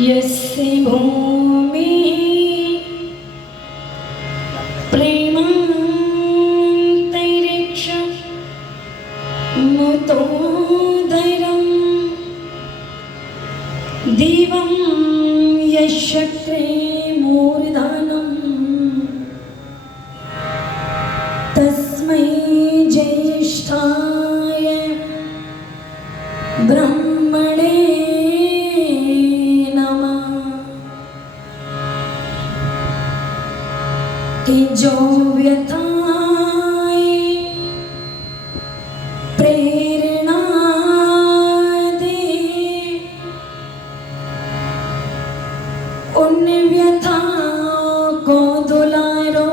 यस्य भूमि प्रेमान्तरिक्ष मुतोदरं दिवं यशक्रे मूर्धनं तस्मै ज्येष्ठाय ब्रह्मणे कि जो व्यथाएं प्रेरणा दे उन व्यथा को दुलारो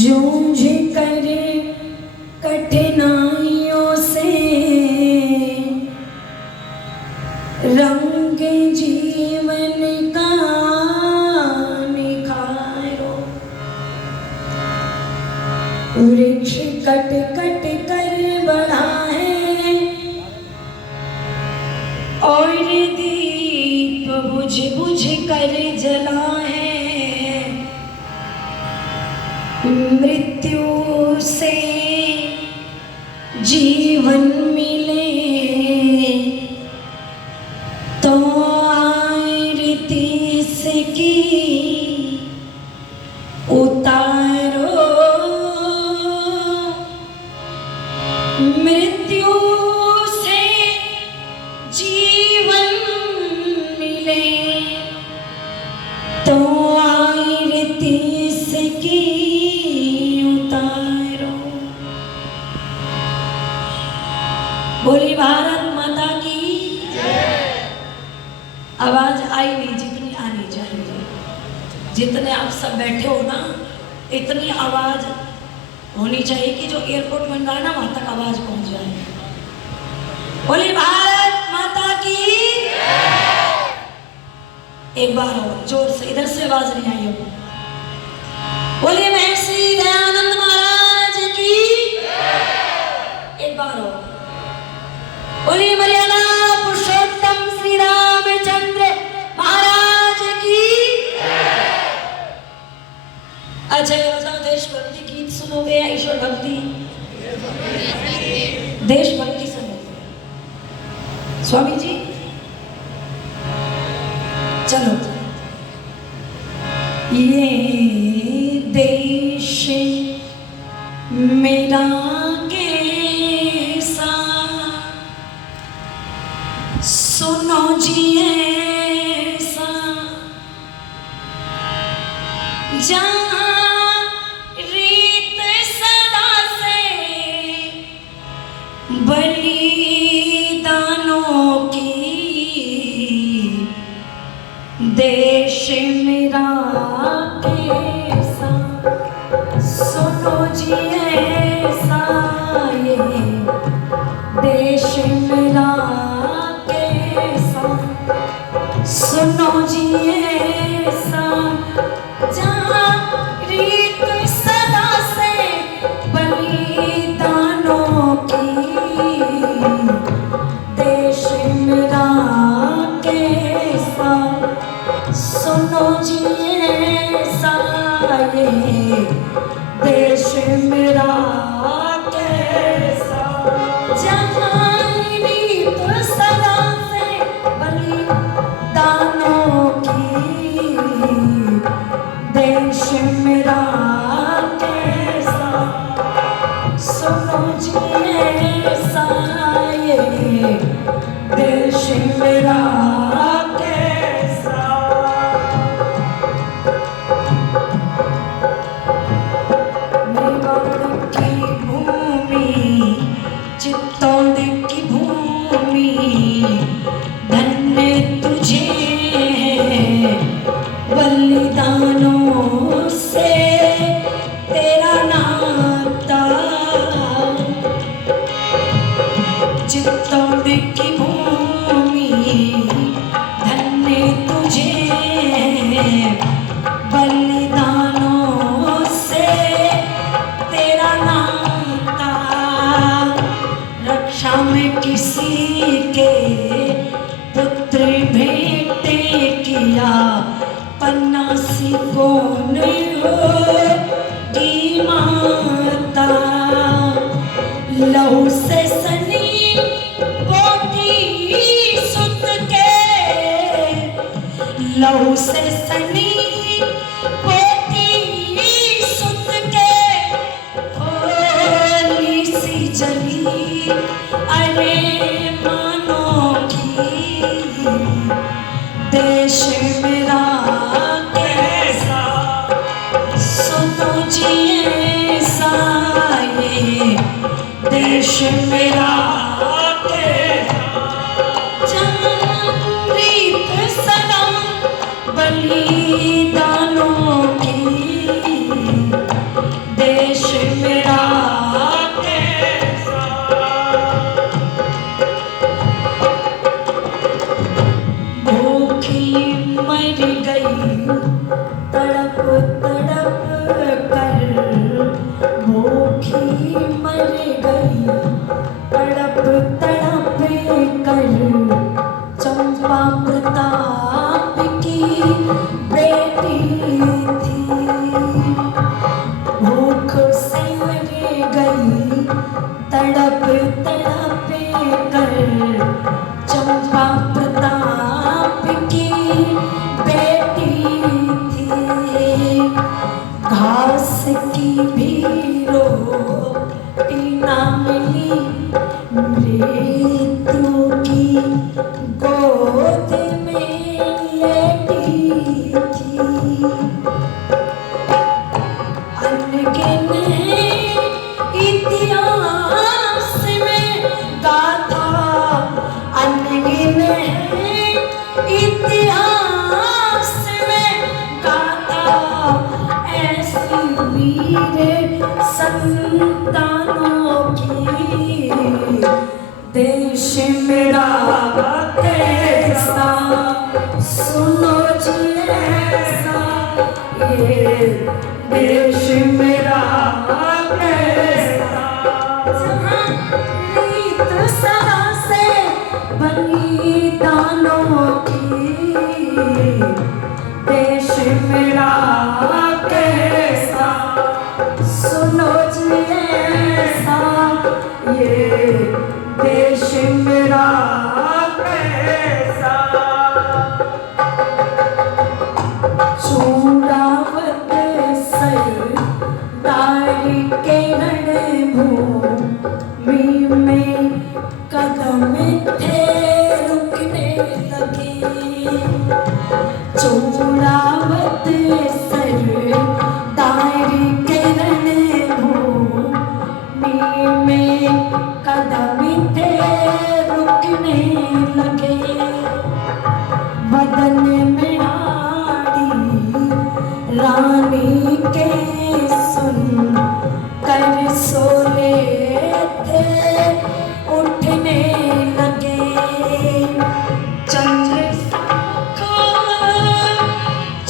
जूझ करे कठिनाइयों से रंग जीवन का वृक्ष कट कट कर बढ़ा है और दीप बुझ बुझ कर जला है। मृत्यु से जीवन मिले तो आरती की उतारो। मृत्यु से जीवन मिले तो आरती की उतारो। बोली भारत माता की आवाज आई नहीं जितनी आनी चाहिए। जितने आप सब बैठे हो ना इतनी आवाज होनी चाहिए कि जो एयरपोर्ट बन रहा है ना वहां तक आवाज पहुंच जाए। बोली भारत माता की एक बार और जोर से, इधर से आवाज नहीं आई हो। बोलिए महर्षि दयानंद महाराज की एक बार और। बोलिए मर्यादा पुरुषोत्तम श्री रामचंद्र महाराज की। अच्छा देशभक्ति गीत सुनोगे या ईश्वर भक्ति? देशभक्ति सुनोगे स्वामी जी? चलो। ये देश मेरा कैसा सुनो जी ऐसा जहाँ रीत सदा से बलिदानों की। देश मेरा कैसा सुनो जी ऐसा ये देश मेरा कैसा सुनो जी ऐसा जहाँ रीत सदा से बलिदानों की। देश मेरा कैसा सुनो जी ऐसा ये देश मेरा कैसा जहाँ रीत सदा से बलिदानों की। देश मेरा कैसा सुनो जी ऐसा ये देश मेरा कैसा। मेरी बात की भेंटे किया पन्ना सी कौन हो दी माता लहू से सनी पोती सुत के लहू से सनी पोती सुत के होली सी जली अरे मानो की देश मेरा कैसा सुनो जी ऐसा ये देश मेरा कैसा रीत सनम बलिदानों की देश मेरा कैसा भूखी मर गई तड़प तड़प कर भूखी मर गई तड़प तड़प कर चंपा प्रताप की बेटी थी भूख से मर गई तड़प तड़प कर चंपा प्रताप की बेटी थी घास की भी रोटी ना मिली मृत्यु की गोद में लेटी थी अनगिन इतिहास में गाथा अनगिन इतिहास में गाथा ऐसी वीर संतानों की देश मेरा कैसा सुनो जी ऐसा ये देश मेरा कैसा जहाँ रीत सदा से बलिदानों की देश मेरा कैसा सुनो जी ऐसा ये देश मेरा कैसा चूड़ावत सरदार के रणभूमि में कदम थे रुकने लगे चूड़ावत सरदार के रणभूमि में कदम थे रुकने लगे बदन में आड़ी रानी के सुन कर सोले थे उठने लगे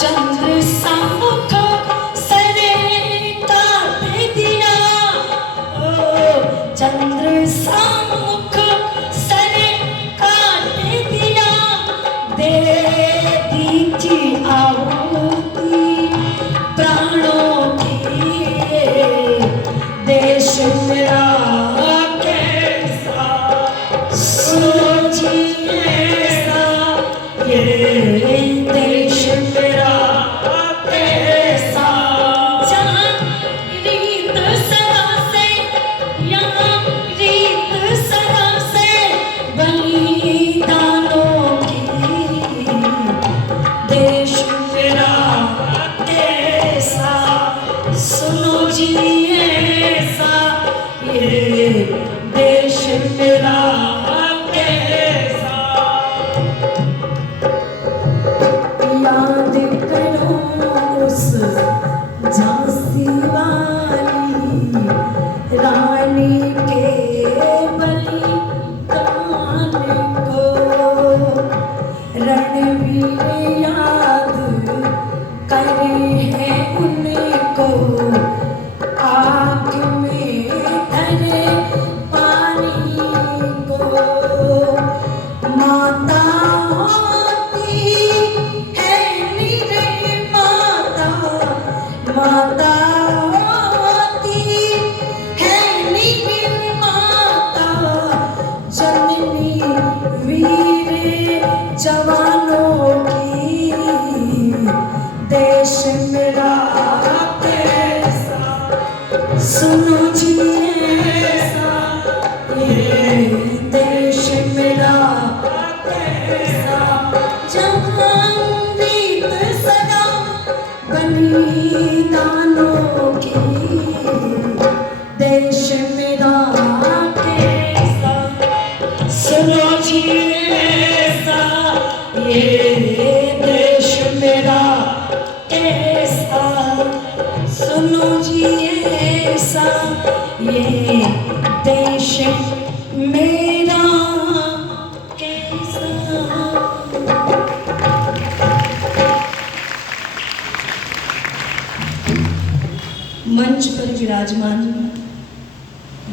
चंद्र सामुख सरे काट दिया चंद्र सामुख सरे काट दिया दे दीजी आहुति प्राणों की देश मेरा कैसा सुनो जी ऐसा ये देश मेरा कैसा जहाँ रीत सदा से यहाँ रीत सदा से बलिदानों की देश मेरा कैसा सुनो जी ऐसा ये देश मेरा कैसा याद करो उस झांसी वाली रानी के बलिदान को रणवीर याद करे हैं उनको आग में धरे पानी को माता सुनो जी ऐसा ये देश मेरा कैसा, जहाँ बीत सदा बलिदानों की, देश मेरा कैसा। सुनो जी ऐसा ये देश मेरा कैसा, सुनो जी ऐसा ये देश मेरा कैसा। मंच पर विराजमान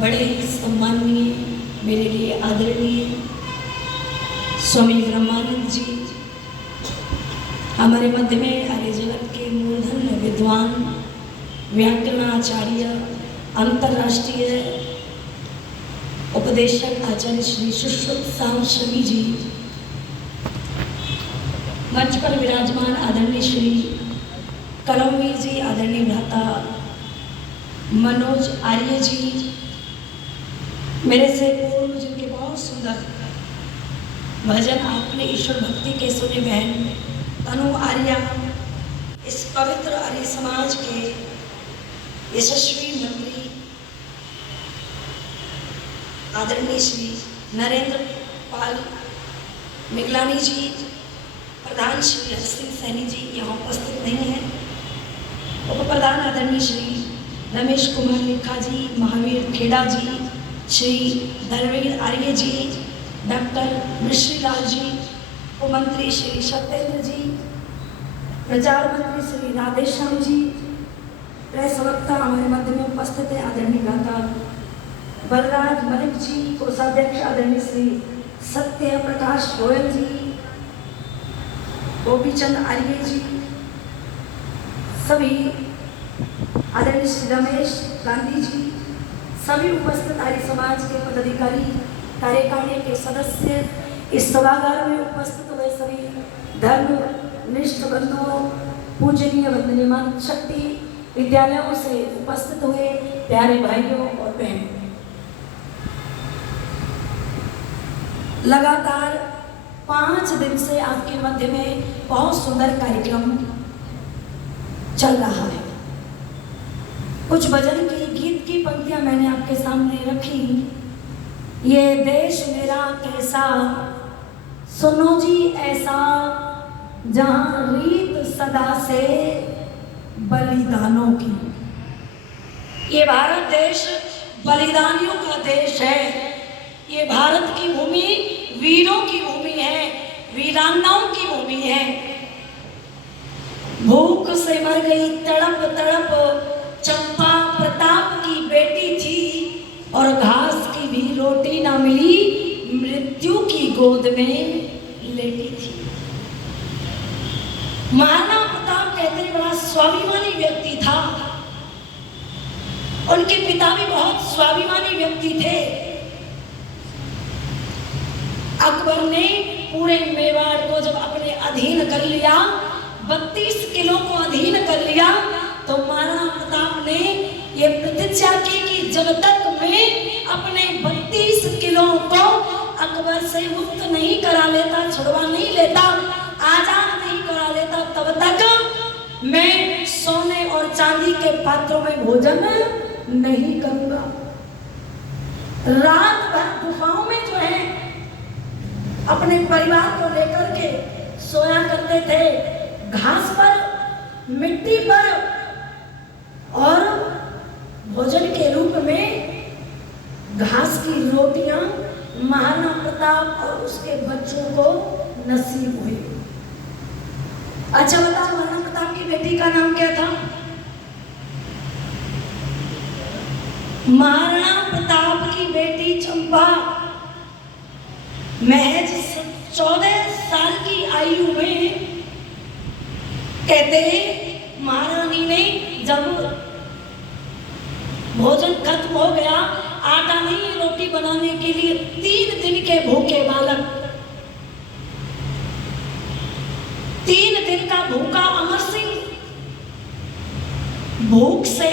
बड़े सम्माननीय, मेरे लिए आदरणीय स्वामी ब्रह्मानंद जी, हमारे मध्य में आर्य जगत के मूलधन विद्वान, व्याकरणाचार्य, अंतर्राष्ट्रीय उपदेशक आचार्य श्री सुश्रुत स्वामी जी, मंच पर विराजमान आदरणीय श्री करमवीर जी, आदरणीय भ्राता मनोज आर्य जी, मेरे से पूर्व जिनके बहुत सुंदर भजन आपने ईश्वर भक्ति के सुने बहन तनु आर्या, इस पवित्र आर्य समाज के यशस्वी मंत्री आदरणीय श्री नरेंद्र पाल मिगलानी जी, प्रधान श्री हर सिंह सैनी जी यहाँ उपस्थित नहीं हैं, उप प्रधान आदरणीय श्री रमेश कुमार लिखा जी, महावीर खेड़ा जी, श्री धर्मवीर आर्य जी, डॉक्टर मिश्री लाल जी, उप मंत्री श्री सत्येंद्र जी, प्रचार मंत्री श्री राधेश्याम जी, प्रेस वक्ता हमारे मध्य में उपस्थित है आदरणीय भ्राता बलराज मलिक जी, कोषाध्यक्ष आदरणीय श्री सत्य प्रकाश गोयल जी, गोपीचंद आर्य जी, सभी आदरणीय श्री रमेश गांधी जी, सभी उपस्थित आर्य समाज के पदाधिकारी, कार्यकारिणी के सदस्य, इस सभागार में उपस्थित हुए सभी धर्म निष्ठ बंधुओं, पूजनीय वंदनीयमान शक्ति विद्यालयों से उपस्थित हुए प्यारे भाइयों और बहनों, लगातार 5 दिन से आपके मध्य में बहुत सुंदर कार्यक्रम चल रहा है। कुछ भजन की गीत की पंक्तियां मैंने आपके सामने रखी। ये देश मेरा कैसा, सुनो जी ऐसा, जहां रीत सदा से बलिदानों की। ये भारत देश बलिदानियों का देश है। ये भारत की भूमि वीरों की भूमि है, वीरांगनाओं की भूमि है। भूख से मर गई तड़प तड़प चंपा प्रताप की बेटी थी, और घास की भी रोटी ना मिली, मृत्यु की गोद में लेटी थी। महाराणा प्रताप कहते हैं बड़ा स्वाभिमानी व्यक्ति था। उनके पिता भी बहुत स्वाभिमानी व्यक्ति थे। अकबर ने पूरे मेवाड़ को जब अपने अधीन कर लिया, 32 किलो को अधीन कर लिया, तो महाराणा प्रताप ने ये प्रतिज्ञा की कि जब तक मैं अपने 32 किलो को अकबर से मुक्त नहीं करा लेता, छुड़वा नहीं लेता, आजाद नहीं करा लेता, तब तक मैं सोने और चांदी के पात्रों में भोजन नहीं करूंगा। रात भर गुफाओं में जो है अपने परिवार को लेकर के सोया करते थे, घास पर, मिट्टी पर, और भोजन के रूप में घास की रोटियां महाराणा प्रताप और उसके बच्चों को नसीब हुई। अच्छा बताओ, महाराणा प्रताप की बेटी का नाम क्या था? महाराणा प्रताप की बेटी चंपा महज 14 साल की आयु में, कहते हैं महारानी ने जब भोजन खत्म हो गया, आटा नहीं रोटी बनाने के लिए 3 दिन के भूखे बालक, 3 दिन का भूखा अमर सिंह भूख से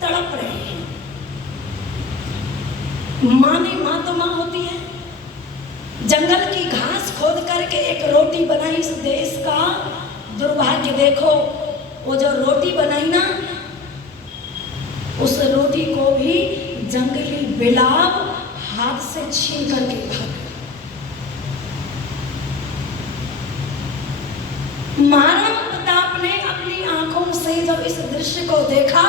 तड़प रहे हैं। माँ ने माँ तो माँ होती है। जंगल की घास खोद करके एक रोटी बनाई इस देश का दुर्भाग्य देखो, वो जो रोटी बनाई ना, उस रोटी को भी जंगली बिलाव हाथ से छीन करके खा गया। महाराणा प्रताप ने अपनी आंखों से जब इस दृश्य को देखा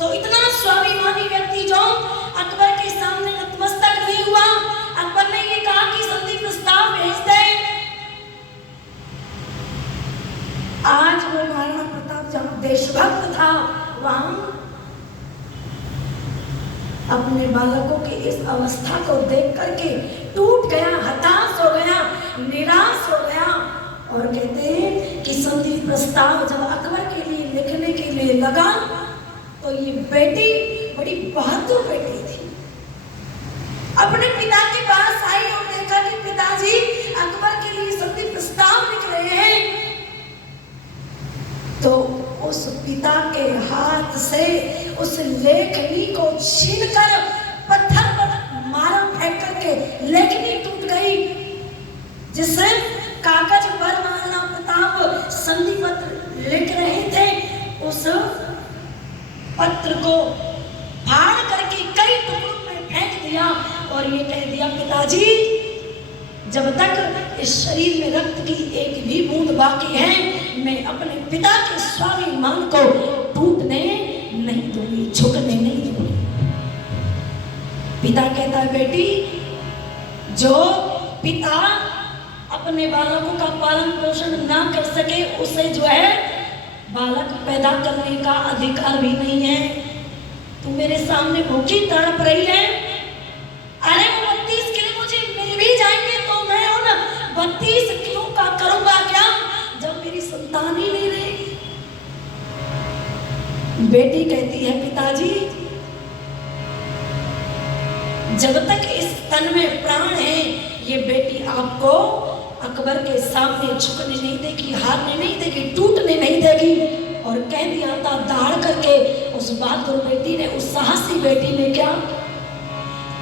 तो इतना स्वाभिमानी व्यक्ति जो अकबर के सामने नतमस्तक नहीं हुआ, अकबर ने ये कहा कि संधि प्रस्ताव भेज दे। आज वो महाराणा प्रताप जहां देशभक्त था, वहां अपने बालकों की इस अवस्था को देख करके टूट गया, हताश हो गया, निराश हो गया। और कहते हैं कि संधि प्रस्ताव जब अकबर के लिए लिखने के लिए लगा तो ये बेटी बड़ी बहादुर बेटी थी। अपने पिता के पास आई और देखा कि पिताजी अकबर के लिए संधि प्रस्ताव लिख रहे हैं। तो उस पिता के हाथ से उस लेखनी को छीनकर पत्थर पर मारा फेंक करके लेखनी टूट गई, जिससे कागज पर महाराणा प्रताप संधि पत्र लिख रहे थे, उस पत्र को फाड़ करके कई टुकड़ों में फेंक दिया और ये कह दिया, पिताजी जब तक इस शरीर में रक्त की एक भी बूंद बाकी है, मैं अपने पिता के स्वाभिमान को टूटने नहीं दूंगी, झुकने नहीं दूंगी। पिता कहता है, बेटी जो पिता अपने बालकों का पालन पोषण ना कर सके, उसे जो है बालक पैदा करने का अधिकार भी नहीं है। तू मेरे सामने भूखी तड़प रही है, अरे 32 किलो मुझे मिल भी जाएंगे तो मैं उन 32 किलो का करूंगा क्या जब मेरी संतान ही नहीं रहेगी। बेटी कहती है, पिताजी जब तक इस तन में प्राण है, ये बेटी आपको अकबर के सामने झुकने नहीं देगी, हारने नहीं देगी, टूटने नहीं देगी। और कह दिया था दाढ़ करके उस बहादुर बेटी ने, उस साहसी बेटी ने क्या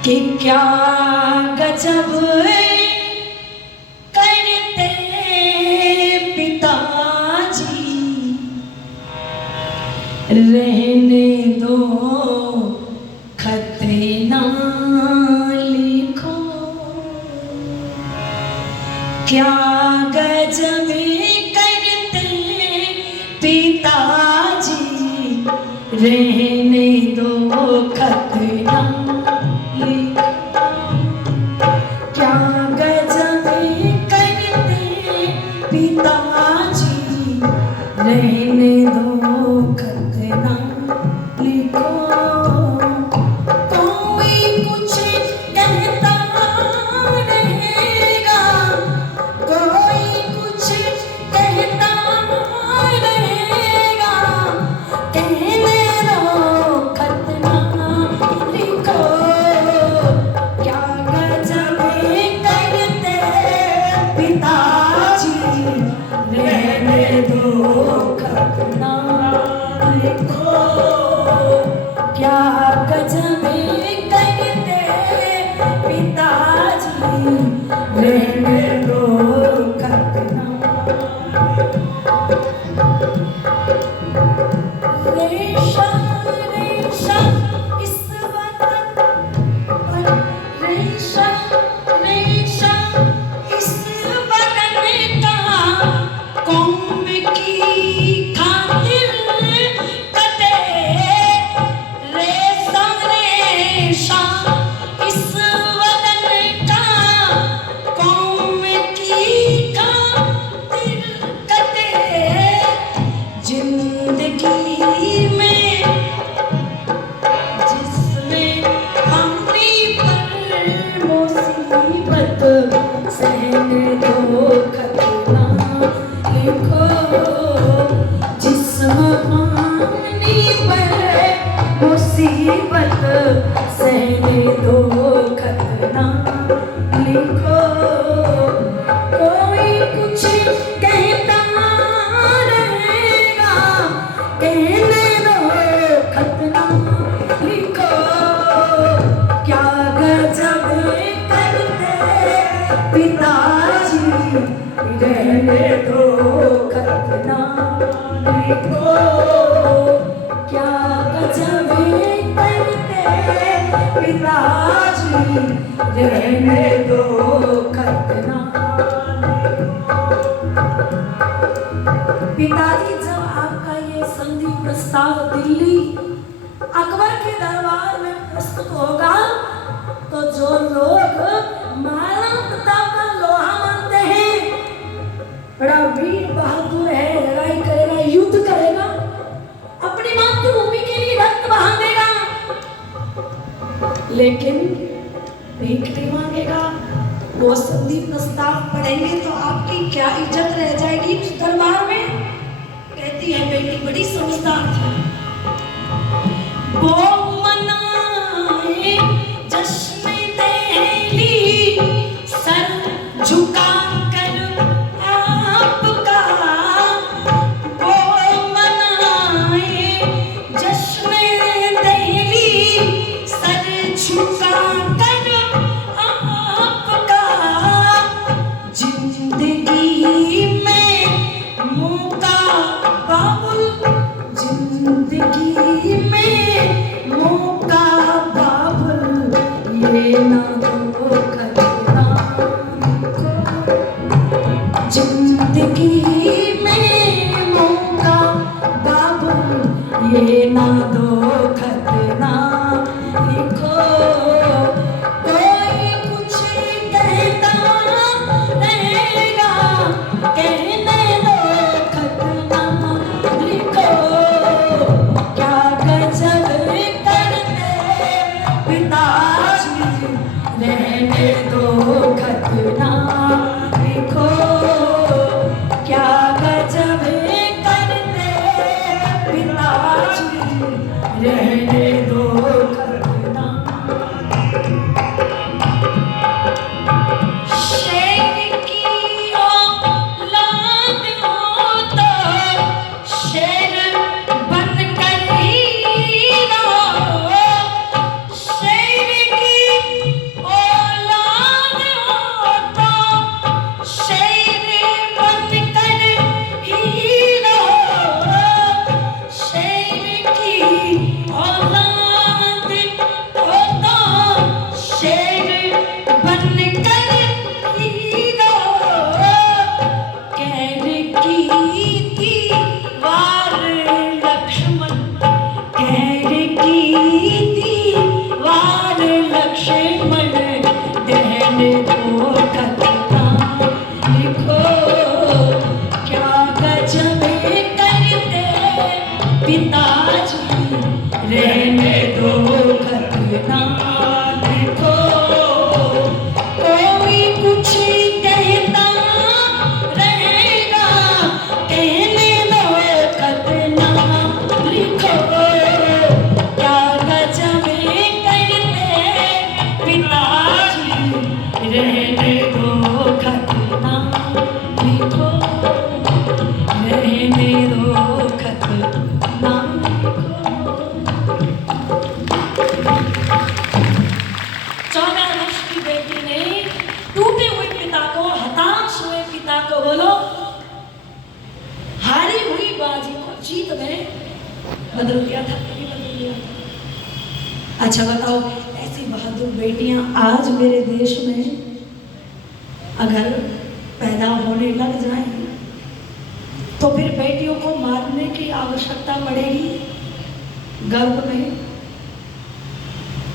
कि क्या गजब करते पिताजी, रहने दो खत ना लिखो, क्या गजब करते पिताजी, रहने दो खत ना लिखो, क्या गजब करते पिताजी, रहने दो खत ना लिखो। कोई कुछ कहता रहेगा, कोई कुछ कहता रहेगा, कहने दो खत ना लिखो, क्या गजब करते पिताजी, रहने दो खत ना दो खतना को, क्या गजब करते पिताजी, रहने दो खतना। पिताजी जब आपका ये संधि प्रस्ताव दिल्ली अकबर के दरबार में प्रस्तुत होगा तो जो लोग महाराणा प्रताप का लोहा मानते हैं, बड़ा वीर बहादुर है, लड़ाई करेगा, युद्ध करेगा, अपनी मातृभूमि के लिए रक्त बहा देगा, लेकिन भीख नहीं मांगेगा, वो संधि प्रस्ताव पढ़ेंगे तो आपकी क्या इज्जत रह जाएगी उस दरबार में। कहती है बेटी बड़ी समझदार थी, वो मनाए जश्न दिल्ली, सर झुका कर आपका, वो मनाए जश्न दिल्ली, सर झुका कर आपका, जिंदगी में मौका बाबुल, जिंदगी में मौका बाबुल, ये ना दो खतना को, जिंदगी में मौका बाबुल, ये ना दो खतना को। कोई कुछ कहता रहेगा, कहने दो खतना लिखो, क्या गजब करते पिताजी, रहने दो खतना लिखो, क्या गजब करते पिताजी, रहने दो खतना। शेर की औलाद हो तो शेर बनकर ही रहो, शेर की औलाद हो तो शेर बनकर ही रहो, शेर की औलाद हो तो शेर बनकर ही रहो, कैर की दीवार लक्ष्मण, कैर की दीवार लक्ष्मण, रहने दो खतना लिखो, क्या गजब करते पिताजी, रहने दो खतना लिखो। कोई कुछ कहता रहेगा, कहने दो खतना लिखो, क्या गजब करते पिताजी, रहने दो खतना लिखो, रहने दो खतना लिखो। 14 वर्ष की बेटी ने टूटे हुए पिता को, हताश हुए पिता को बोलो, हारी हुई बाजी को जीत में बदल दिया था, कभी बदल दिया था। अच्छा बताओ, ऐसी बहादुर बेटियां आज मेरे देश में अगर पैदा होने लग जाएं तो फिर बेटियों को मारने की आवश्यकता पड़ेगी गर्भ में।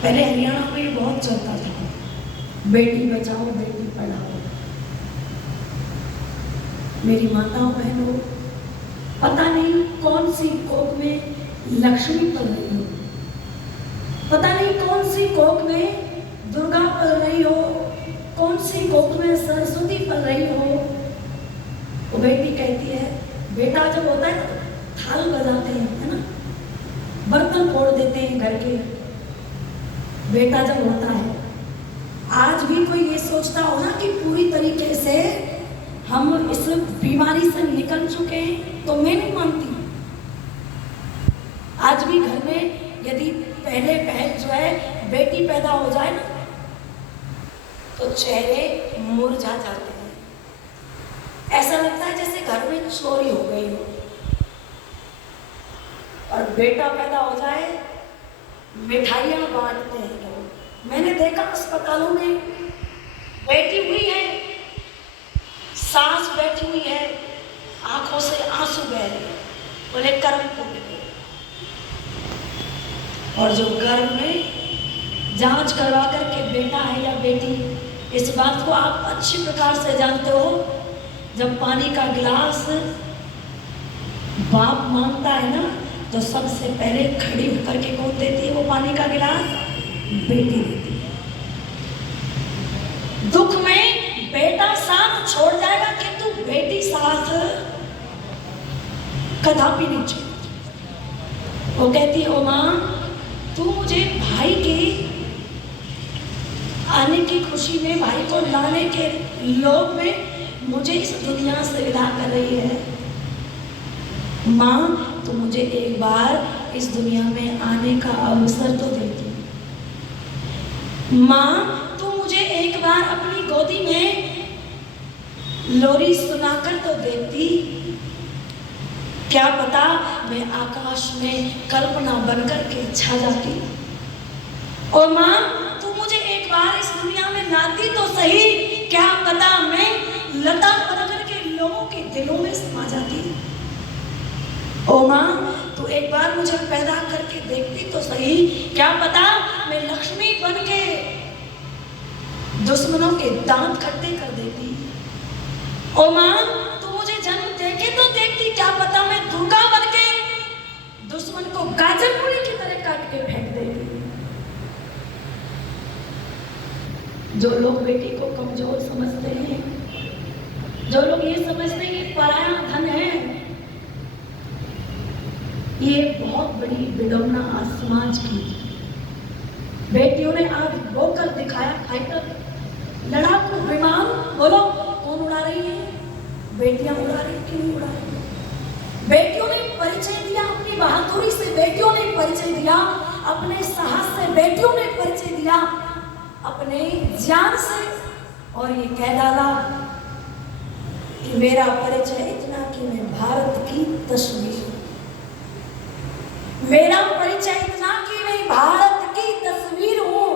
पहले हरियाणा में ये बहुत चलता था, बेटी बचाओ बेटी पढ़ाओ। मेरी माताओं बहनों, पता नहीं कौन सी कोख में लक्ष्मी पल रही हो, पता नहीं कौन सी कोख में दुर्गा पल रही हो, कौन सी कोख में सरस्वती पल रही हो। वो बेटी कहती है, बेटा जब होता है ना थाल बजाते हैं, है ना, बर्तन फोड़ देते हैं घर के, बेटा जब होता है। आज भी कोई ये सोचता हो ना कि पूरी तरीके से हम इस बीमारी से निकल चुके हैं, तो मैं नहीं मानती। आज भी घर में यदि पहले जो है बेटी पैदा हो जाए ना तो चेहरे मुरझा जाते हैं। ऐसा लगता है जैसे घर में चोरी हो गई हो। और बेटा पैदा हो जाए, मिठाइयाँ बांटते हैं लोग। मैंने देखा अस्पतालों में बैठी हुई है, सास बैठी हुई है, आंखों से आंसू बह रहे, बोले कर्म फूट गए। और जो गर्भ में जांच करवा करके बेटा है या बेटी, इस बात को आप अच्छी प्रकार से जानते हो। जब पानी का गिलास बाप मांगता है ना, तो सबसे पहले खड़ी होकर के कौन देती है वो पानी का गिलास? बेटी देती है। दुख में बेटा साथ छोड़ जाएगा किंतु बेटी साथ कदापि नहीं छोड़ेगी। वो कहती है, ओ माँ, तू मुझे भाई के आने की खुशी में, भाई को लाने के लोभ में मुझे इस दुनिया से विदा कर रही है। माँ, तू मुझे एक बार इस दुनिया में आने का अवसर तो देती। माँ, तू मुझे एक बार अपनी गोदी में लोरी सुनाकर तो देती। क्या पता मैं आकाश में कल्पना बनकर के छा जाती। और माँ, तू मुझे एक बार इस दुनिया में लाती तो सही, क्या पता मैं लता बनकर के लोगों के दिलों में समा जाती। ओ माँ, तू एक बार मुझे पैदा करके देखती तो सही, क्या पता मैं लक्ष्मी बन के दुश्मनों के दांत खट्टे कर देती। ओ माँ, तू मुझे जन्म देके तो देखती, क्या पता मैं दुर्गा बन के दुश्मन को गाजर पूरी की तरह काट के फेंक देती। जो लोग बेटी को कमजोर समझते हैं, जो लोग ये समझते हैं कि पराया धन है, ये बहुत बड़ी विडंबना आज समाज की। बेटियों ने आज बोकर दिखाया, फाइटर, लड़ाकू विमान, बोलो कौन उड़ा रही है? बेटियां उड़ा रही, क्यों नहीं उड़ा रही? बेटियों ने परिचय दिया अपनी बहादुरी से, बेटियों ने परिचय दिया अपने साहस से, बेटियों ने परिचय दिया अपने ज्ञान से, और ये कह डाला कि मेरा परिचय इतना कि मैं भारत की तस्वीर हूं। मेरा परिचय इतना कि मैं भारत की तस्वीर हूं।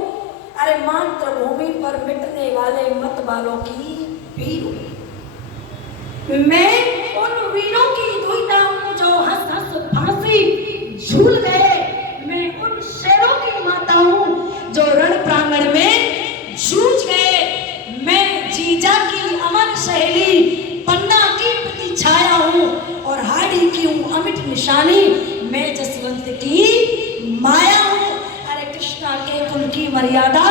अरे मातृभूमि पर मिटने वाले मत वालों की वीर हूं। मैं उन वीरों की दुहिता हूं जो हंस हंस फांसी झूल गए। मैं उन शेरों की माता हूं जो रण प्रांगण में जूझ गए। मैं जीजा की अमर सहेली, पन्ना की प्रतिछाया हूं और हाड़ी की हूं अमिट निशानी। मैं जसवंत की माया हूं। अरे कृष्णा के कुल की मर्यादा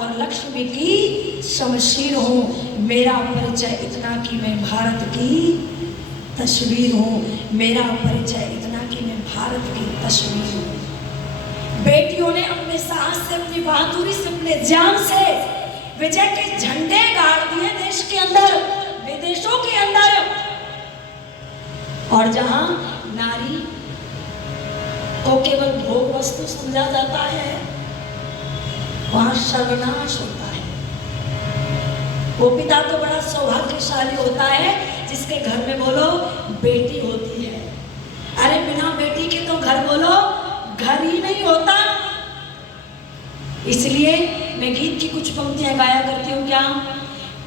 और लक्ष्मी की शमशीर हूं। मेरा परिचय इतना कि मैं भारत की तस्वीर हूं। मेरा परिचय इतना कि मैं भारत की तस्वीर हूं। बेटियों ने अपने साहस से, अपनी बहादुरी से, अपने जान से विजय के झंडे गाड़ दिए देश के अंदर, विदेशों के अंदर। और जहां नारी को केवल भोग वस्तु समझा जाता है, वहां सर्वनाश होता है। वो पिता तो बड़ा सौभाग्यशाली होता है जिसके घर में बोलो बेटी होती है। अरे बिना बेटी के तो घर बोलो घर ही नहीं होता। इसलिए मैं गीत की कुछ पंक्तियां गाया करती हूँ, क्या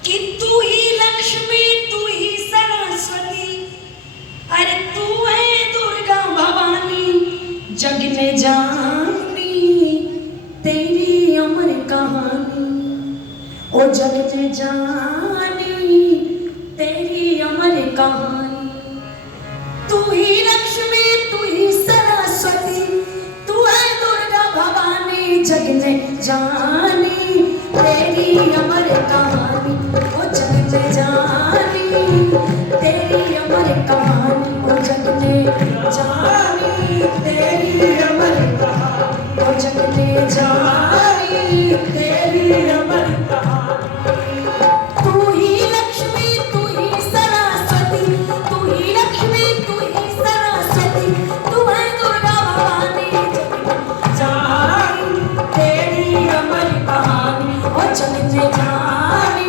कि तू ही लक्ष्मी, तू ही सरस्वती, अरे तू है दुर्गा भवानी, जग ने जानी तेरी अमर कहानी। ओ जग ने जानी तेरी अमर कहानी। तू ही लक्ष्मी, तू ही सरस्वती, तू है दुर्गा भवानी, जग ने जानी तेरी अमर कहानी। ओ जग ने जानी तेरी अमर कहानी। ओ जग ने जानी तेरी अमर कहानी। ओ जग ने जानी तेरी अमर कहानी। तू ही लक्ष्मी, तू ही सरस्वती, तू ही लक्ष्मी, तू ही सरस्वती, तू है दुर्गा भवानी, जग ने जानी तेरी अमर कहानी। ओ जग ने जानी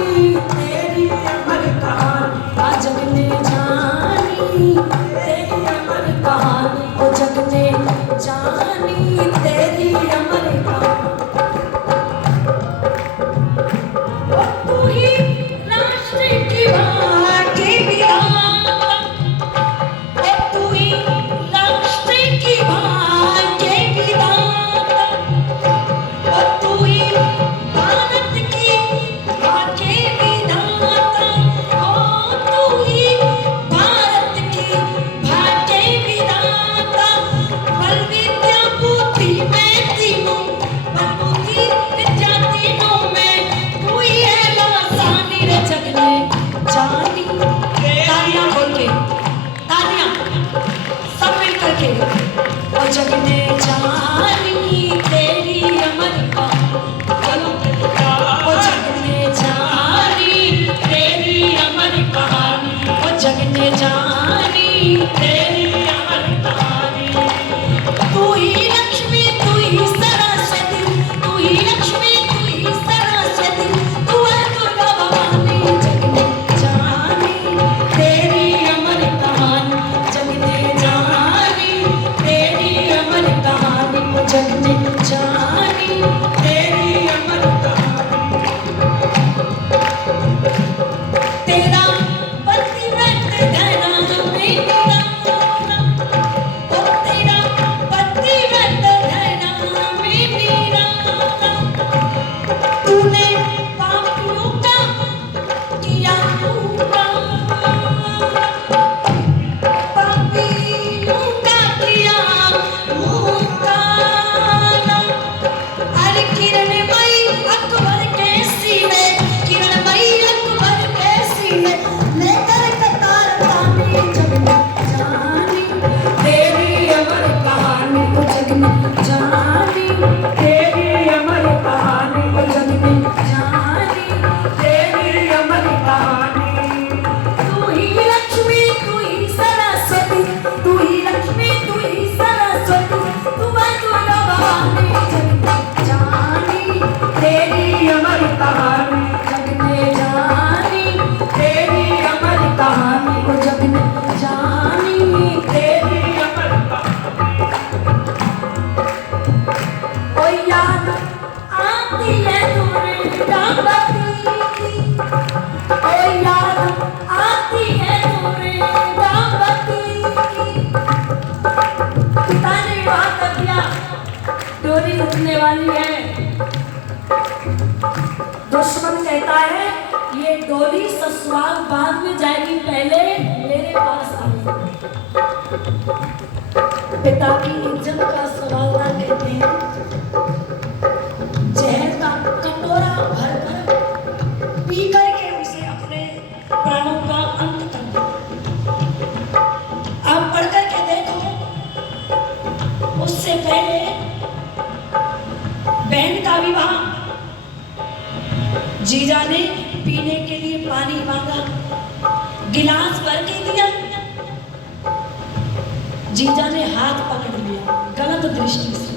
तेरी अमर कहानी। तू ही लक्ष्मी तू ही सरस्वती, तू ही लक्ष्मी तू ही सरस्वती, तू है दुर्गा भवानी जग में जानी। तेरी अमर कहानी जग में जानी, तेरी अमर कहानी जग में जानी, तेरी अमर कहानी। तेरा पति व्रत धरा मेरी राम, ओ तेरा पति व्रत धरा मेरी राम। तूने पापियों का किया उपकार, पापियों का किया उपकार। अरे किरणमयी अकबर के सीने, किरणमयी अकबर के सीने, लेकर कतार तानी जग में जानी। तेरी अमर कहानी को जग में जानी, तेरी अमर कहानी को जग में जानी, तेरी अमर कहानी। तू ही लक्ष्मी तू ही सरस्वती, तू ही लक्ष्मी तू ही सरस्वती, तू है दुर्गा भवानी जग में जानी। तेरी अमर कहानी जग में जानी, तेरी अमर कहानी को जग में जानी, तेरी अमर कहानी। ओ याद आती है दुर्गा भक्ति, ओ याद आती है दुर्गा भक्ति। पिता ने विवाह कर दिया, डोरी रुकने वाली है। दुश्मन कहता है ये डोली ससुराल बाद में जाएगी, पहले मेरे पास आई। पिता की इज्जत का सवाल ना कहते हैं, जहर का कटोरा भरकर पी करके उसे अपने प्राणों का अंत कर दिया। आप पढ़ करके देखो, उससे पहले बहन का विवाह, जीजा ने पीने के लिए पानी मांगा, गिलास भर के दिया, जीजा ने हाथ पकड़ लिया गलत दृष्टि से,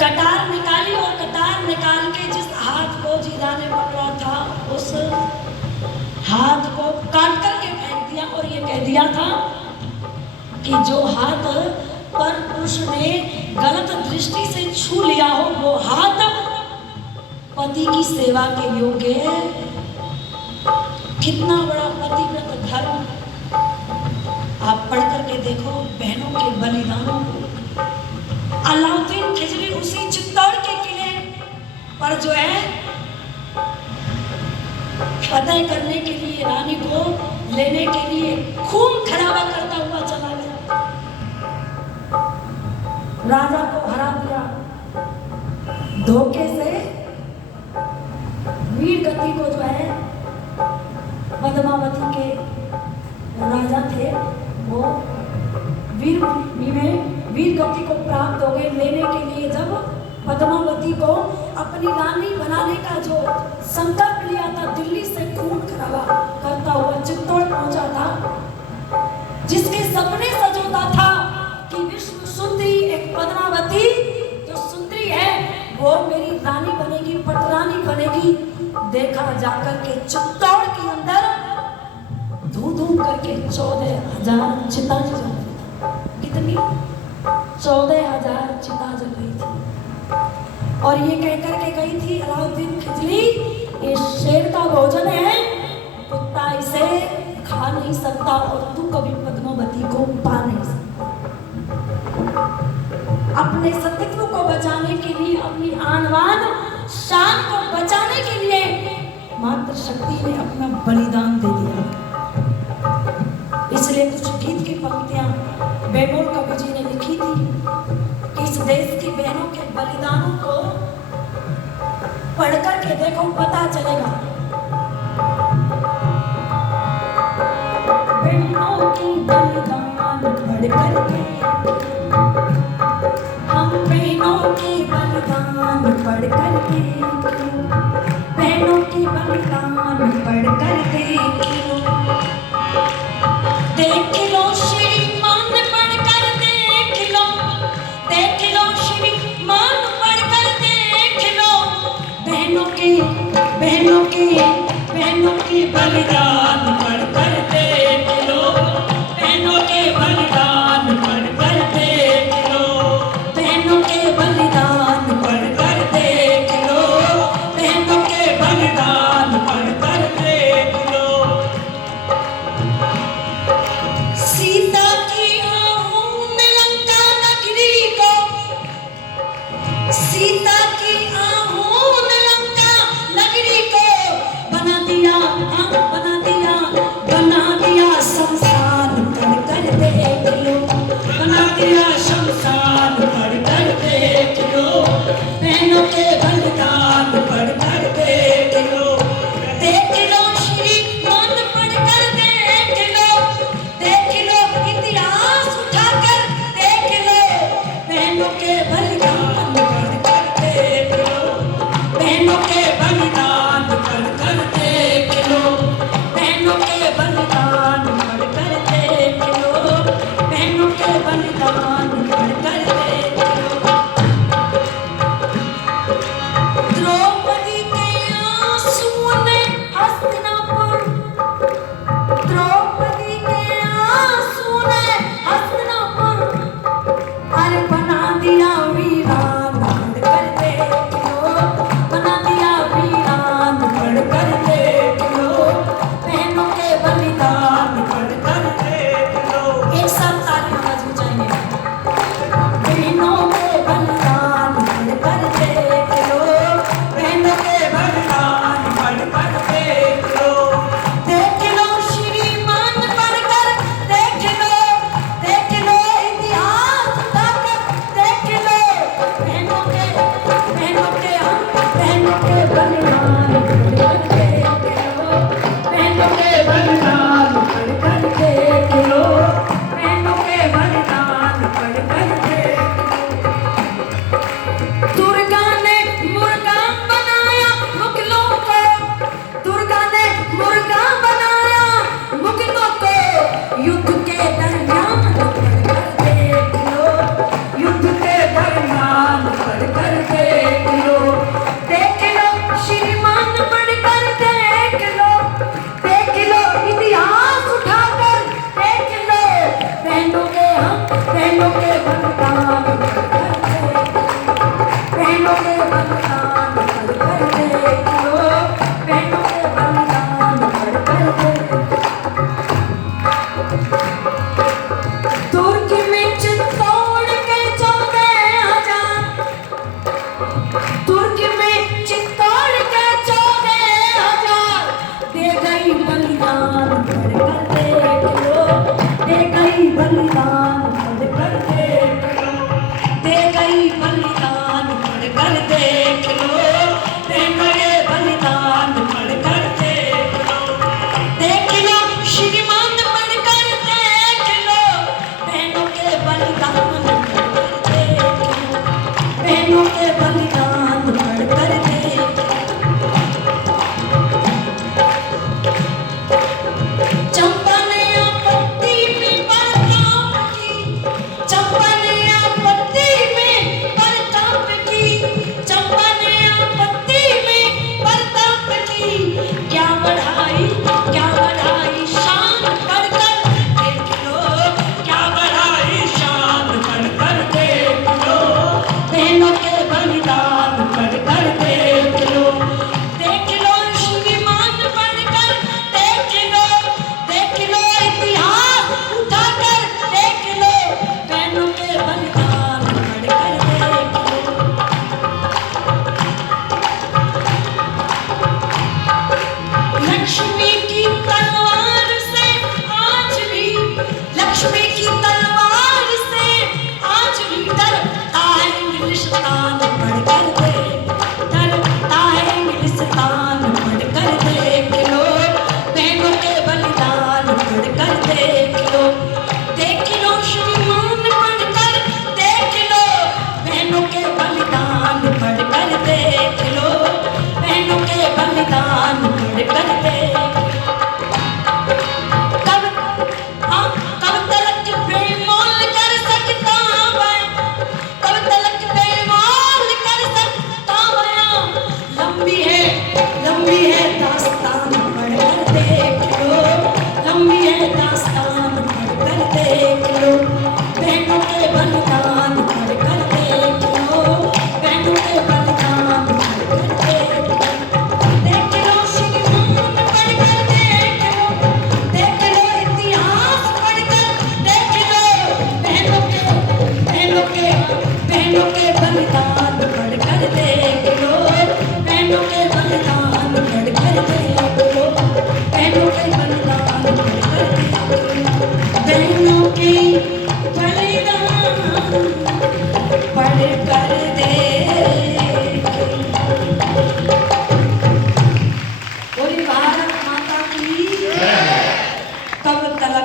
कटार निकाली और कटार निकाल के जिस हाथ को जीजा ने पकड़ा था उस हाथ को काट करके फेंक दिया और ये कह दिया था कि जो हाथ पर पुरुष ने गलत दृष्टि से छू लिया हो वो हाथ पति की सेवा के योग्य है। कितना बड़ा पतिव्रत धर्म, आप पढ़ करके देखो बहनों के बलिदानों को। अलाउद्दीन खिलजी उसी चित्तौड़ के किले पर जो है फतेह करने के लिए, रानी को लेने के लिए खून खराबा करता हुआ चला गया, राजा को हरा दिया। धोखे से वीर गति को जो है पद्मावती के राजा थे, वो वीर में वीर गति को प्राप्त हो गए। लेने के लिए जब पद्मावती को अपनी रानी बनाने का जो संकल्प लिया था, दिल्ली से खून खराबा करता हुआ चित्तौड़ पहुंचा था, जिसके सपने सजोता था कि विश्व सुंदरी एक पद्मावती जो सुंदरी है वो मेरी रानी बनेगी, पटरानी बनेगी। देखा जाकर के चित्तौड़ के अंदर धू धू करके 14,000 चिता जल रही थी। कितनी? 14,000 चिता जल रही थी। और ये कहकर के गई थी अलाउद्दीन खिलजी, ये शेर का भोजन है, कुत्ता इसे खा नहीं सकता और तू कभी पद्मावती को पा नहीं सकता। अपने सतीत्व को बचाने के लिए, अपनी आन-बान शान को बचाने के लिए मातृशक्ति ने अपना बलिदान दे दिया। इसलिए कुछ गीत की पंक्तियां बेमोल कवि जी ने लिखी थी। इस देश की बहनों के बलिदानों को पढ़कर के देखो, पता चलेगा। बहनों की बलिदान पढ़ करके, हम बहनों के बलिदान पढ़ करके, बहनों की बलिदान पढ़ करके बलिदान पढ़ कर देख लो, बहनों के बलिदान पढ़ कर देख लो, बहनों के बलिदान पढ़ कर देख लो, बहनों के बलिदान पढ़ कर देख लो। सीता की आहों में लंका नगरी को, सीता की आहों में लंका नगरी को बना दिया, बना दिया शमशान पढ़ कर देख लो, बना दिया शमशान पढ़ कर देख लो, बहनों के बलिदान पढ़ कर देख लो, देख लो श्रीमान पढ़ कर देख लो, देख लो इतिहास उठाकर देख लो, बहनों के बलिदान पढ़ कर देख लो, बहनों के बलिदान पढ़ कर देख लो, बहनों के बलिदान पढ़ कर देख लो, बहनों के बलिदान पढ़ कर देख लो। द्रौपदी के आंसुओं ने हस्तिनापुर, द्रौपदी के आंसुओं ने हस्तिनापुर अरे बना दिया वीरान पढ़ कर देख लो, बना दिया वीरान पढ़ कर देख लो, बहनों के बलिदान पढ़ कर देख लो। एक साथ तालियां बजनी चाहिए। बहनों के बलिदान पढ़ कर देख लो, बहनों के बलिदान पढ़ कर देख लो, देख लो श्रीमान पढ़ कर देख लो, देख लो इतिहास उठाकर देख लो, बहनों के बलिदान पढ़ कर देख लो, बहनों के बलिदान पढ़ कर देख लो, बहनों के बलिदान पढ़ कर देख लो। दुर्गा ने मुर्गा बनाया मुगलों को, दुर्गा ने मुर्गा बनाया मुगलों को, युद्ध के दरमियान पढ़ कर देख लो, युद्ध के दरमियान पढ़ कर देख लो, देख लो श्रीमान पढ़ कर देख लो, देख लो इतिहास उठाकर देख लो, बहनों के बलिदान पढ़ कर देख लो, बहनों के बलिदान पढ़ कर देख लो, बहनों के बलिदान पढ़ कर देख लो। तुर्की में चित्तौड़ के 14,000, तुर्की में चित्तौड़ के 14,000 दे गई बलिदान पढ़ कर देख लो, दे गई बलिदान पढ़ कर देख लो, दे गई बलिदान पढ़ कर देख लो, दे गए बलिदान पढ़ कर देख लो, देख लो श्रीमान पढ़ कर देख लो, बहनों के बलिदान पढ़ कर देख लो, बहनों के बलिदान पढ़ कर देख लो। चंपा ने आपत्ति में बरताप की, चंपा ने आपत्ति में बरताप की, चंपा ने आपत्ति में बरताप की, क्या बढ़ाई शान पढ़ कर देख लो, क्या बढ़ाई शान पढ़ कर देख लो, बहनों के बलिदान पढ़ कर देख लो, देख लो श्रीमान पढ़ कर देख लो, देख लो इतिहास उठाकर देख लो, बहनों के बलिदान पढ़ कर देख लो। लक्ष्मी की तलवार से आज भी, लक्ष्मी की तलवार से आज भी डरता है इंग्लिस्तान पढ़ कर देख, डरता है इंग्लिस्तान पढ़ कर देख लो, बहनों के बलिदान पढ़ कर देख लो, देख लो श्रीमान पढ़ कर देख लो, बहनों के बलिदान पढ़ कर देख लो, बहनों के बलिदान पढ़ कर देख लो। कब तलक बेमोल कर सकता मैं, कब तलक बेमोल कर सकता मैं, लंबी है दास्तान पढ़ कर देख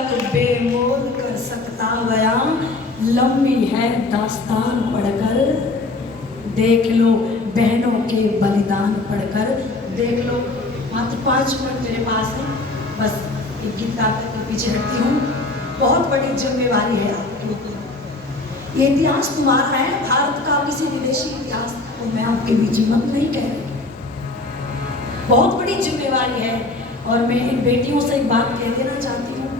तक बेमोल कर सकता बयां, लंबी है दास्तान पढ़कर देख लो, बहनों के बलिदान पढ़कर देख लो। मात्र 5 मिनट मेरे पास है, बस एक गीत गाकर के पीछे हटती हूँ। बहुत बड़ी जिम्मेवारी है आपके ऊपर। ये इतिहास तुम्हारा है, भारत का किसी विदेशी इतिहास को मैं आपके बीच मत नहीं कह रही। बहुत बड़ी जिम्मेवारी है और मैं इन बेटियों से एक बात कह देना चाहती हूँ।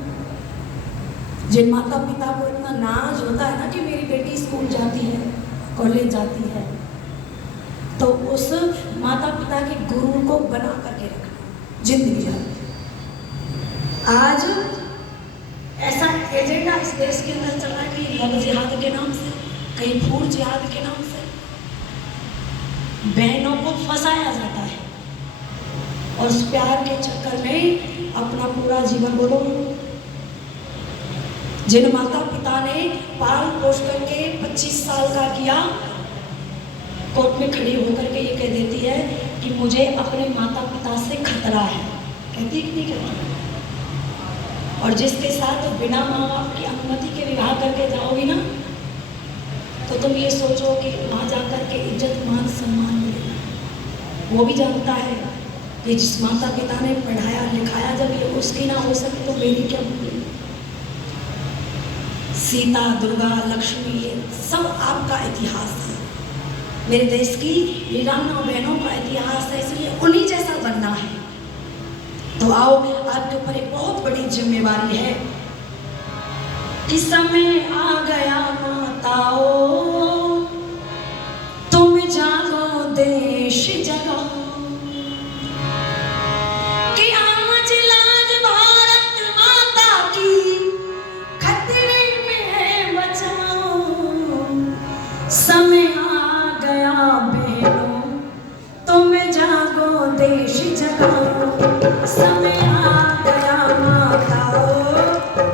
जिन माता पिता को इतना नाज होता है ना कि मेरी बेटी स्कूल जाती है, कॉलेज जाती है, तो उस माता पिता के गुरु को बना करके रखना जिंदगी भर। आज ऐसा एजेंडा इस देश के अंदर चल रहा है कि लव जिहाद के नाम से, कहीं फूल जिहाद के नाम से बहनों को फंसाया जाता है और उस प्यार के चक्कर में अपना पूरा जीवन बोलो। जिन माता पिता ने पाल पोष करके 25 साल का किया, कोर्ट में खड़ी होकर के ये कह देती है कि मुझे अपने माता पिता से खतरा है। कहती है कि नहीं कहती? और जिसके साथ बिना माँ बाप की अनुमति के विवाह करके जाओगी ना, तो तुम ये सोचो कि वहाँ जाकर के इज्जत मान सम्मान मिलेगा। वो भी जानता है कि जिस माता पिता ने पढ़ाया लिखाया, जब ये उसकी ना हो सके तो मेरी क्या होगी। सीता, दुर्गा, लक्ष्मी, ये सब आपका इतिहास है। मेरे देश की वीरांगना बहनों का इतिहास है, इसलिए उन्हीं जैसा बनना है। तो आओ, आपके ऊपर एक बहुत बड़ी जिम्मेवारी है कि समय आ गया माताओं, तुम जागो देश जगाओ, कि आज लाज भारत माता की खतरे में है बचाओ। समय आ गया बहनों, तुम जागो देश जगाओ। समय आ गया माताओं,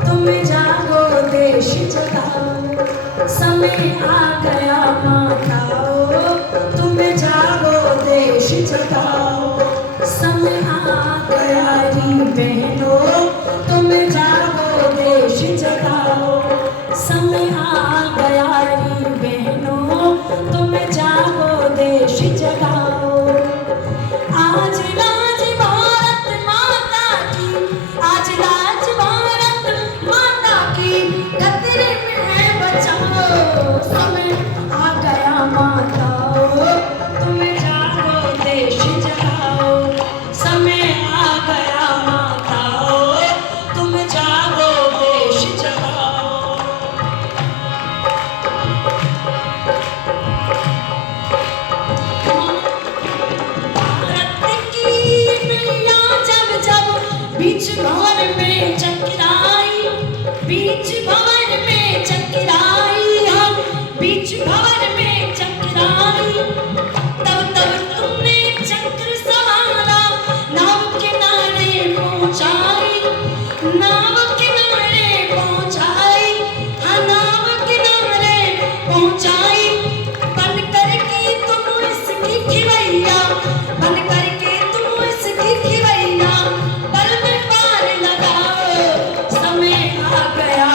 तुम जागो देश जगाओ। समय आ गया माताओं, तुम जागो देश जगाओ। समय आ गया री बहनों, तुम जागो देश जगाओ। समय आ गया री बहनों, तुम जागो देश जगाओ। आज लाज भारत माता की, आज लाज भारत माता की खतरे में है बचाओ। समय आ गया माताओं, तुम जागो देश जगाओ। समय आ गया माताओं, तुम जागो देश जगाओ। भारत की नैया जब जब बीच भंवर में चकराई, बीच भंवर में चकराई, हम बीच भंवर में चकराई, तब तब तुमने चक्र संभाला, नाव किनारे पहुंचाई, नाव किनारे पहुंचाई, हाँ नाव किनारे पहुंचाई। बन करके तुम इसकी खिवैया, बन करके तुम इसकी खिवैया, बल में पार लगाओ। समय आ गया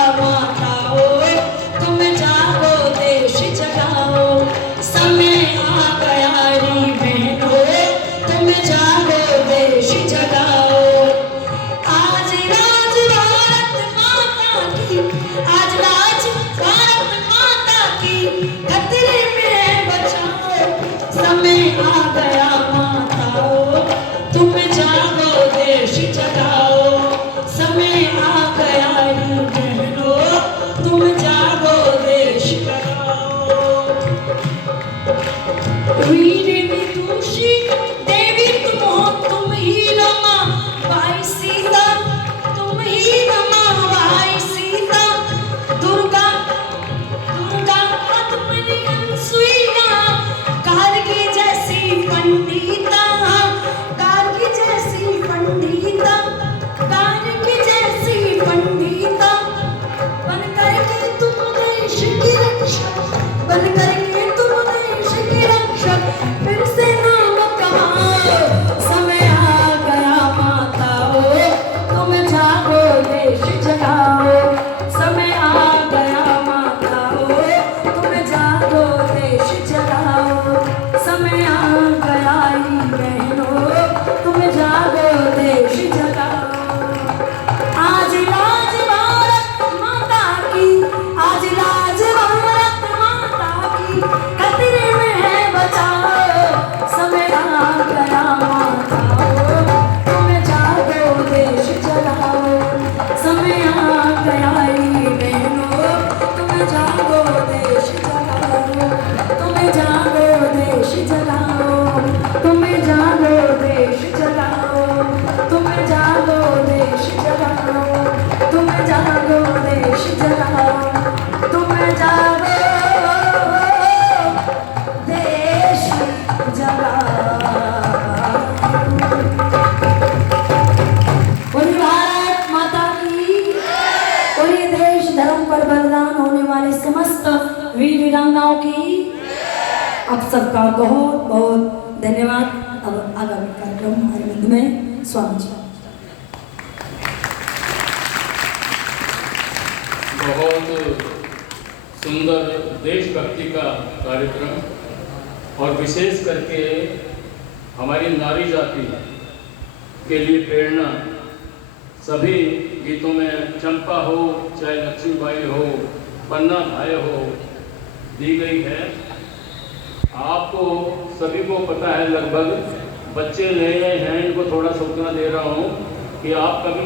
धर्म पर बलिदान होने वाले समस्त वीर वीरांगनाओं की आप सबका बहुत बहुत धन्यवाद। अब आगामी कार्यक्रम हमारे मध्य में स्वामी जी। बहुत सुंदर देशभक्ति का कार्यक्रम और विशेष करके हमारी नारी जाति के लिए प्रेरणा सभी गीतों में चंपा हो चाहे लक्ष्मीबाई हो पन्ना भाई हो दी गई है। आपको सभी को पता है, लगभग बच्चे नए हैं, इनको थोड़ा सूचना दे रहा हूँ कि आप कभी